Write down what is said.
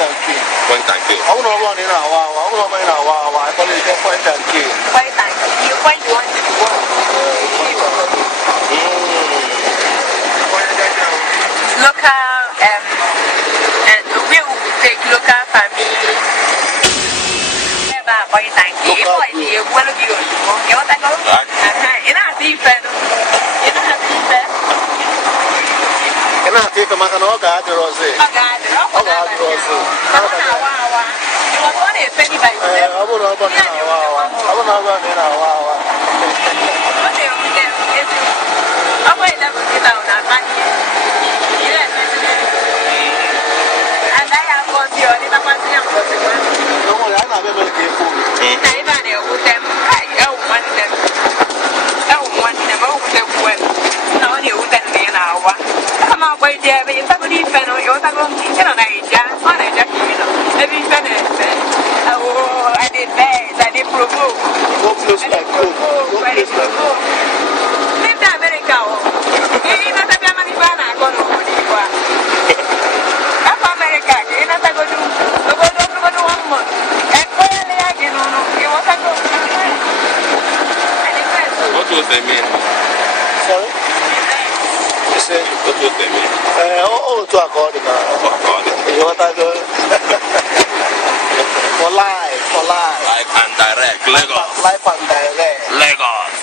and kill. Point and kill. I wouldn't want in our I wouldn't want in our I call it point and kill. Point and kill. Point you want to do what? Local and we will take local family. Never point and kill. You want to be on you want to go? You know, different. You know, different. Can I take a man and all God the rose? Oh, God, the rose. You want one is penny by yourself. I would not want in our I would not want in our I'm going to get down and back here. Yes, and I have got your little person. no one I never make it food. I know them. I want them. I want them over the web. No, you than me an hour. Come on, wait there, but you're somebody fellow. You're talking, you know, every penny. Oh, I did bad. I did provoke. No place like food. No place like food. Live the America. You know, the money banana gone over the war. Up America, you know, I go to 1 month. And finally, I get on. You want to go? What was they mean? Sorry? You say? What was they mean? To accord now. You want to go? For life. Life and direct. Lagos. Life and direct. Lagos.